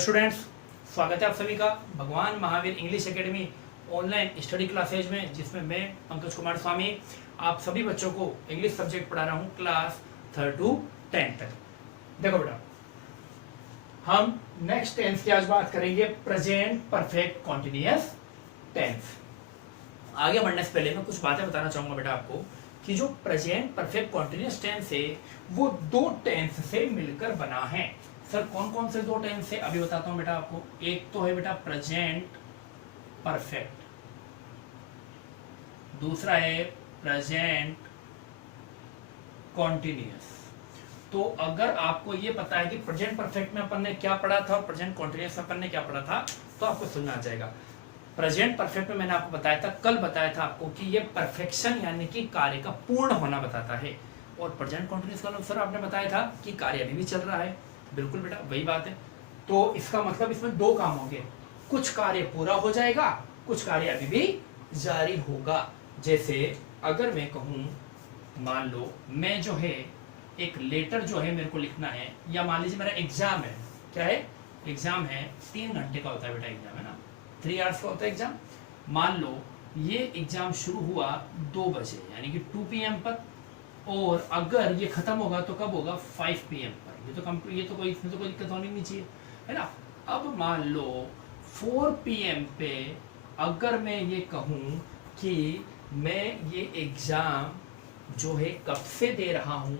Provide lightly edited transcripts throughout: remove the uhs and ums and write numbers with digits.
Students, स्वागत है आप सभी का भगवान Mahavir English academy online study classes में, जिसमें मैं पंकज कुमार स्वामी आप सभी बच्चों को इंग्लिश सब्जेक्ट पढ़ा रहा हूँ क्लास 3rd to 10th तक। देखो बेटा, हम नेक्स्ट टेंस की आज बात करेंगे, प्रेजेंट परफेक्ट कॉन्टिन्यूअस टेंस। आगे बढ़ने से पहले मैं कुछ बातें बताना चाहूंगा बेटा आपको कि जो प्रेजेंट परफेक्ट कॉन्टिन्यूअस टेंस है वो दो टेंस से मिलकर बना है। सर कौन कौन से दो टेंस है अभी बताता हूं बेटा आपको। एक तो है बेटा प्रेजेंट परफेक्ट, दूसरा है प्रेजेंट कॉन्टिन्यूअस। तो अगर आपको ये पता है कि प्रेजेंट परफेक्ट में अपन ने क्या पढ़ा था और प्रेजेंट कॉन्टिन्यूअस में अपन ने क्या पढ़ा था, तो आपको सुनना आ जाएगा। प्रेजेंट परफेक्ट में मैंने आपको बताया था, कल बताया था आपको कि ये परफेक्शन यानी कि कार्य का पूर्ण होना बताता है, और प्रेजेंट कॉन्टिन्यूअस का सर आपने बताया था कि कार्य अभी भी चल रहा है। बिल्कुल बेटा वही बात है। तो इसका मतलब इसमें दो काम होंगे, कुछ कार्य पूरा हो जाएगा, कुछ कार्य अभी भी जारी होगा। जैसे अगर मैं कहूं, मान लो मैं जो है एक लेटर जो है मेरे को लिखना है, या मान लीजिए मेरा एग्जाम है, क्या है एग्जाम है, 3 घंटे का होता है बेटा एग्जाम, है ना, 3 आवर्स का होता है एग्जाम। मान लो ये एग्जाम शुरू हुआ 2 बजे यानी कि 2 PM पर, और अगर ये खत्म होगा तो कब होगा 5 PM पर। ये तो कोई इसमें तो कोई दिक्कत होनी नहीं चाहिए, है ना। अब मान लो 4 PM पे अगर मैं ये कहूँ कि मैं ये एग्जाम जो है कब से दे रहा हूँ,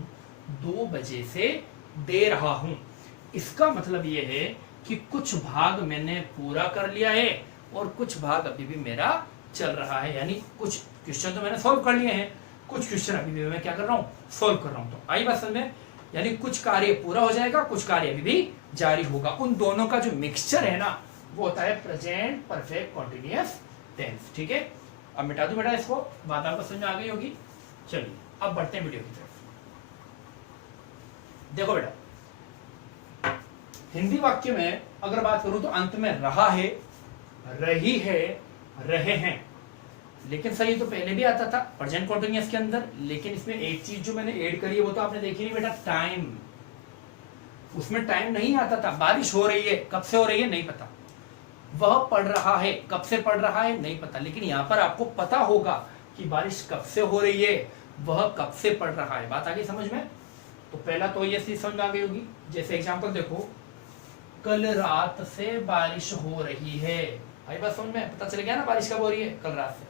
2 बजे से दे रहा हूँ, इसका मतलब ये है कि कुछ भाग मैंने पूरा कर लिया है और कुछ भाग अभी भी मेरा चल रहा है। यानी कुछ क्वेश्चन तो मैंने सॉल्व कर लिए हैं, कुछ क्वेश्चन अभी भी मैं क्या कर रहा हूँ, सॉल्व कर रहा हूँ। तो आई बात समझ में, यानी कुछ कार्य पूरा हो जाएगा, कुछ कार्य अभी भी जारी होगा। उन दोनों का जो मिक्सचर है ना, वो होता है प्रेजेंट परफेक्ट कॉन्टिन्यूअस टेंस। ठीक है, अब मिटा दूं बेटा इसको, बात आपको समझ में आ गई होगी। चलिए अब बढ़ते हैं वीडियो की तरफ। देखो बेटा, हिंदी वाक्य में अगर बात करूं तो अंत में रहा है, रही है, रहे हैं। लेकिन सर ये तो पहले भी आता था प्रेजेंट कॉन्टिन्यूअस के अंदर, लेकिन इसमें एक चीज जो मैंने ऐड करी है वो तो आपने देखी नहीं बेटा, टाइम। उसमें टाइम नहीं आता था। बारिश हो रही है, कब से हो रही है नहीं पता, वह पढ़ रहा है, कब से पढ़ रहा है नहीं पता, लेकिन यहाँ पर आपको पता होगा कि बारिश कब से हो रही है, वह कब से पढ़ रहा है। बात आ गई समझ में। तो पहला तो ये चीज समझ में आ गई होगी। जैसे एग्जाम्पल देखो, कल रात से बारिश हो रही है, आई बात समझ में, पता चल गया ना बारिश कब हो रही है, कल रात से।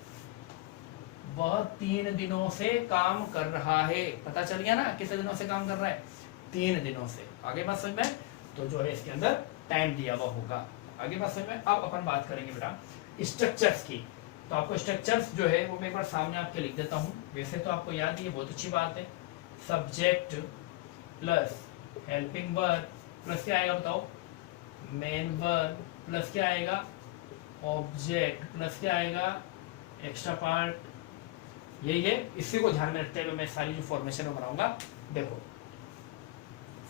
वह 3 दिनों से काम कर रहा है, पता चल गया ना कितने दिनों से काम कर रहा है, 3 दिनों से। आगे बात समझ में, तो जो है इसके अंदर टाइम दिया हुआ होगा। आगे बात समझ में। अब अपन बात करेंगे बेटा स्ट्रक्चर्स की। तो आपको स्ट्रक्चर्स जो है वो मैं एक बार सामने आपके लिख देता हूँ। वैसे तो आपको याद ही है, बहुत अच्छी बात है। Subject plus helping verb plus क्या आएगा बताओ, मेन वर्ब प्लस क्या आएगा, ऑब्जेक्ट प्लस क्या आएगा, एक्स्ट्रा पार्ट। यही है, इसी को ध्यान में रखते हुए मैं सारी जो फॉर्मेशन बनाऊंगा। देखो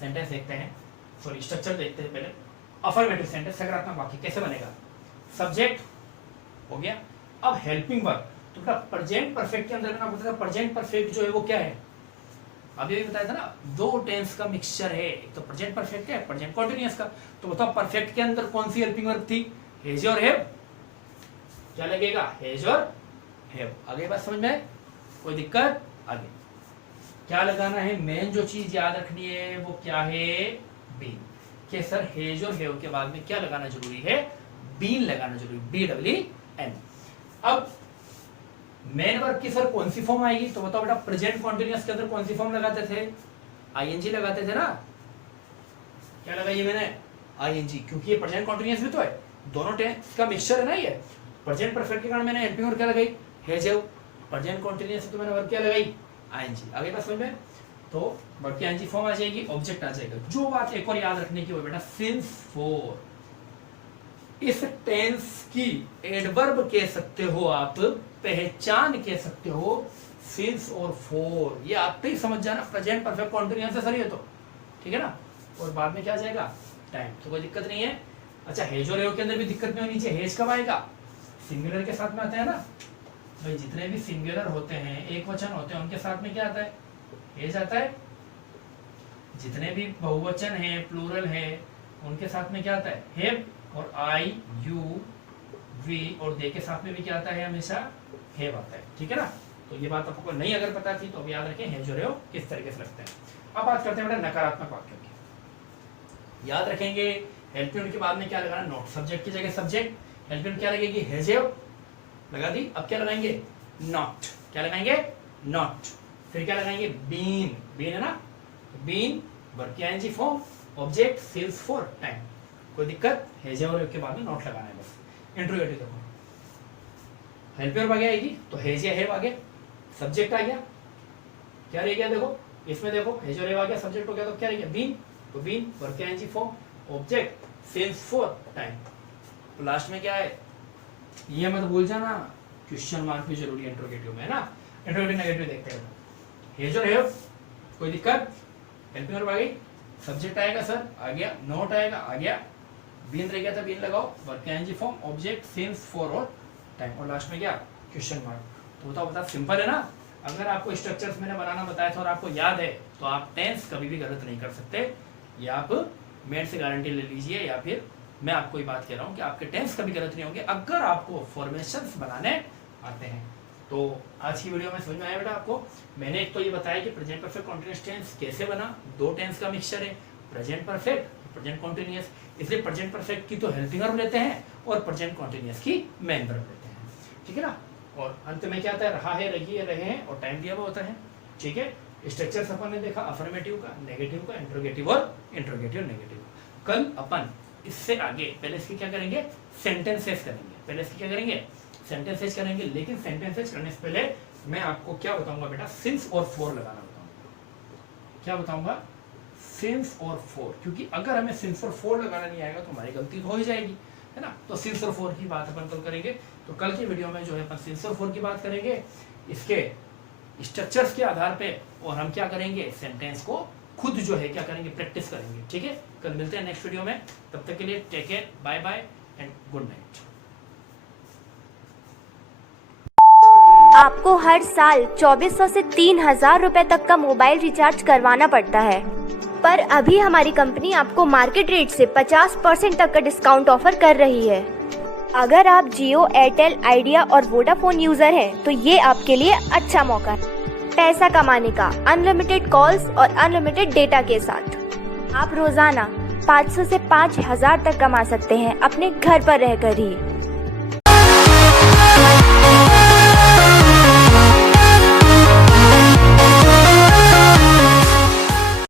सेंटेंस देखते हैं, सॉरी स्ट्रक्चर देखते हैं पहले। अफर्मेटिव सेंटेंस, सकारात्मक वाक्य कैसे बनेगा, सब्जेक्ट हो गया। अब हेल्पिंग वर्ब, तो बेटा प्रेजेंट परफेक्ट के अंदर मैंने आपको बताया प्रेजेंट परफेक्ट जो है वो क्या है, अभी भी बताया था ना, दो टेंस का मिक्सचर है। एक तो प्रेजेंट परफेक्ट है, प्रेजेंट कॉन्टिन्यूअस का। तो बताओ परफेक्ट के अंदर कौन सी हेल्पिंग वर्ब थी, हैज और हैव। क्या लगेगा, हैज और हैव। आगे बात समझ में, कोई दिक्कत। आगे क्या लगाना है, मेन जो चीज याद रखनी है वो क्या है, बीन। कि सर हैज और हैव के बाद में क्या लगाना जरूरी है, बीन लगाना जरूरी, BEEN। अब मेन वर्ब की सर कौन सी फॉर्म आएगी, तो बताओ बेटा प्रेजेंट कॉन्टिन्यूअस के अंदर कौन सी फॉर्म लगाते थे, ING लगाते थे ना। क्या लगाई मैंने, ING, क्योंकि ये प्रेजेंट कॉन्टिन्यूअस भी तो है, दोनों टेंस का मिक्सचर है ना ये। प्रेजेंट परफेक्ट के कारण मैंने हेल्पिंग वर्ब क्या लगाई, हैज हैव। प्रेजेंट कॉन्टिन्यूअस तो मैंने वर्ब क्या लगाई, ING। आगे बात समझ में, तो वर्ब की ING फॉर्म आ जाएगी, ऑब्जेक्ट आ जाएगा। जो बात एक और याद रखने की हो बेटा, सिंस फॉर, इस टेंस की एडवर्ब कह सकते हो आप, पहचान कह सकते हो, सिंस और फॉर। ये आते ही समझ जाना प्रेजेंट परफेक्ट कॉन्टिन्यूअस है सर ये तो, ठीक है ना। और बाद में क्या आ जाएगा, टाइम, तो कोई दिक्कत नहीं है। अच्छा हैज और हैव के अंदर भी दिक्कत नहीं होनी चाहिए। हैज कब आएगा, सिंगुलर के साथ में आता है ना भाई, जितने भी सिंगुलर होते हैं, एक वचन होते हैं, उनके साथ में क्या आता है, हैज आता है। जितने भी बहुवचन है, प्लूरल है, उनके साथ में क्या आता है हैव, और आई यू वी और दे के साथ में भी क्या आता है हमेशा हैव आता है, ठीक है ना। तो ये बात आपको नहीं अगर पता थी तो अब याद रखें हैव जो रहे हो किस तरीके से लगते हैं। अब बात करते हैं बेटा नकारात्मक वाक्यों की। याद रखेंगे हेल्प यूनिट के बाद में क्या लगाना, नॉट, सब्जेक्ट की जगह सब्जेक्ट, हेल्प यूनिट क्या लगेगी हैज हैव लगा दी, अब क्या लगाएंगे नॉट, क्या लगाएंगे नॉट, फिर क्या लगाएंगे बीन, बीन है ना, बीन वर्ब की ING form, object since for time, कोई दिक्कत, हैज हैव के बाद में नॉट लगाना है बस। इंट्रोगेटिव देखो हेल्प वर्ब आ गया आएगी तो हैज या हैव आ गया, सब्जेक्ट आ गया, क्या रह गया देखो इसमें देखो हैज और हैव आ गया, सब्जेक्ट हो गया तो क्या रह गया बीन, तो बीन वर्ब की ING form, object since for time, तो लास्ट में क्या है ये मत भूल जाना, क्वेश्चन मार्क भी जरूरी है इंट्रोगेटिव में, है ना। इंट्रोगेटिव नेगेटिव देखते हैं, हैज और हैव कोई दिक्कत, हेल्पिंग वर्ब आ गई, सब्जेक्ट आएगा सर आ गया, नोट आएगा आ गया, बीन रह गया था बीन लगाओ, वर्ब की ING form, object since for और टाइम, और लास्ट में क्या क्वेश्चन मार्क। तो बताओ सिंपल है ना। अगर आपको स्ट्रक्चर्स मैंने बनाना बताया था और आपको याद है तो आप टेंस कभी भी गलत नहीं कर सकते, या आप मेड से गारंटी ले लीजिए, या फिर मैं आपको ये बात कह रहा हूँ कि आपके टेंस कभी गलत नहीं होंगे अगर आपको फॉर्मेशंस बनाने आते हैं। तो आज की वीडियो में समझ में आया बेटा आपको। मैंने एक तो ये बताया कि प्रेजेंट परफेक्ट कॉन्टिन्यूअस टेंस कैसे बना, दो टेंस का मिक्सचर है, प्रेजेंट परफेक्ट प्रेजेंट कॉन्टिन्यूअस, इसलिए प्रेजेंट परफेक्ट की तो हेल्पिंग वर्ब लेते हैं और प्रेजेंट कॉन्टिन्यूअस की मेन वर्ब लेते हैं, ठीक है ना। और अंत में क्या आता है रहा है, रही है, रहे हैं, और टाइम दिया हुआ होता है, ठीक है। स्ट्रक्चर्स अपन ने देखा अफर्मेटिव का, नेगेटिव का, इंट्रोगेटिव और इंट्रोगेटिव नेगेटिव। कल अपन इससे आगे पहले इसकी क्या करेंगे सेंटेंसेस करेंगे, पहले इसकी क्या करेंगे सेंटेंसेस करेंगे, लेकिन सेंटेंसेस करने से पहले मैं आपको क्या बताऊंगा बेटा सिंस और फॉर लगाना बताऊंगा। क्या बताऊंगा सिंस और फॉर, क्योंकि अगर हमें सिंस और फॉर लगाना नहीं आएगा तो हमारी गलती तो हो ही जाएगी, है ना। तो सिंस और फॉर की बात अपन कल करेंगे। तो कल की वीडियो में जो है अपन सिंस और फॉर की बात करेंगे इसके स्ट्रक्चर्स के आधार पे, और हम क्या करेंगे सेंटेंस को खुद जो है क्या करेंगे प्रैक्टिस करेंगे, ठीक है। कल मिलते हैं नेक्स्ट वीडियो में, तब तक के लिए take care, bye bye and good night. आपको हर साल 2400 से 3000 रुपए तक का मोबाइल रिचार्ज करवाना पड़ता है, पर अभी हमारी कंपनी आपको मार्केट रेट से 50% तक का डिस्काउंट ऑफर कर रही है। अगर आप जियो, एयरटेल, आइडिया और वोडाफोन यूजर हैं, तो ये आपके लिए अच्छा मौका है पैसा कमाने का, अनलिमिटेड कॉल्स और अनलिमिटेड डेटा के साथ। आप रोजाना 500 से 5000 तक कमा सकते हैं अपने घर पर रहकर ही।